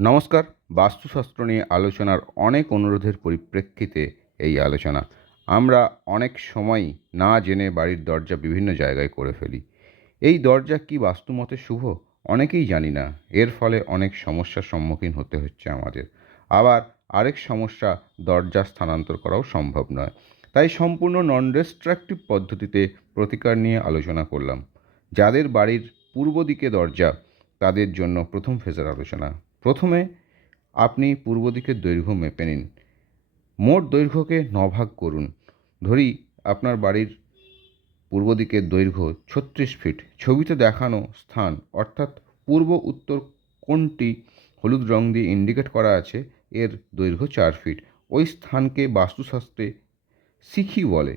নমস্কার, বাস্তুশাস্ত্র নিয়ে আলোচনার অনেক অনুরোধের পরিপ্রেক্ষিতে এই আলোচনা। আমরা অনেক সময়ই না জেনে বাড়ির দরজা বিভিন্ন জায়গায় করে ফেলি। এই দরজা কি বাস্তুমতে শুভ? অনেকেই জানি না। এর ফলে অনেক সমস্যার সম্মুখীন হতে হচ্ছে আমাদের। আবার আরেক সমস্যা, দরজা স্থানান্তর করাও সম্ভব নয়। তাই সম্পূর্ণ নন ডিস্ট্রাকটিভ পদ্ধতিতে প্রতিকার নিয়ে আলোচনা করলাম। যাদের বাড়ির পূর্ব দিকে দরজা, তাদের জন্য প্রথম ফেজের আলোচনা। প্রথমে আপনি পূর্ব দিকের দৈর্ঘ্য মেপে নিন। মোট দৈর্ঘ্যকে নভাগ করুন। ধরি আপনার বাড়ির পূর্ব দিকের দৈর্ঘ্য ছত্রিশ ফিট। ছবিতে দেখানো স্থান, অর্থাৎ পূর্ব উত্তর কোণটি হলুদ রং দিয়ে ইন্ডিকেট করা আছে, এর দৈর্ঘ্য চার ফিট। ওই স্থানকে বাস্তুশাস্ত্রে শিখি বলে।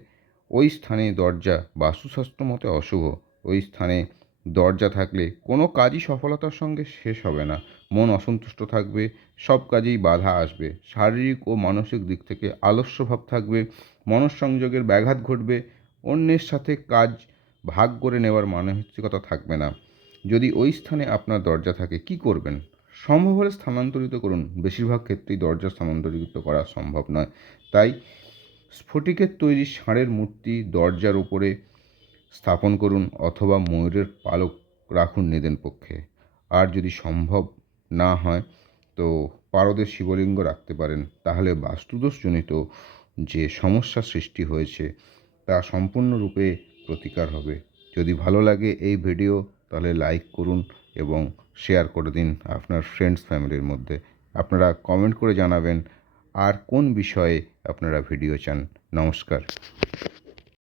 ওই স্থানে দরজা বাস্তুশাস্ত্র মতে অশুভ। ওই স্থানে দরজা থাকলে কোনো কাজই সফলতার সঙ্গে শেষ হবে না। মন অসন্তুষ্ট থাকবে, সব কাজেই বাধা আসবে। শারীরিক ও মানসিক দিক থেকে আলস্যভাব থাকবে, মনঃসংযোগের ব্যাঘাত ঘটবে, অন্যের সাথে কাজ ভাগ করে নেওয়ার মানসিকতা থাকবে না। যদি ওই স্থানে আপনার দরজা থাকে, কি করবেন? সম্ভব হলে স্থানান্তরিত করুন। বেশিরভাগ ক্ষেত্রেই দরজা স্থানান্তরিত করা সম্ভব নয়। তাই স্ফটিকের তৈরি ষাঁড়ের মূর্তি দরজার উপরে স্থাপন করুন অথবা ময়ূরের পালক রাখুন নিদেন পক্ষে। আর যদি সম্ভব না হয়, তো পারদে শিবলিঙ্গ রাখতে পারেন। তাহলে বাস্তুদোষজনিত যে সমস্যা সৃষ্টি হয়েছে, তা সম্পূর্ণরূপে প্রতিকার হবে। যদি ভালো লাগে এই ভিডিও, তাহলে লাইক করুন এবং শেয়ার করে দিন আপনার ফ্রেন্ডস ফ্যামিলির মধ্যে। আপনারা কমেন্ট করে জানাবেন, আর কোন বিষয়ে আপনারা ভিডিও চান। নমস্কার।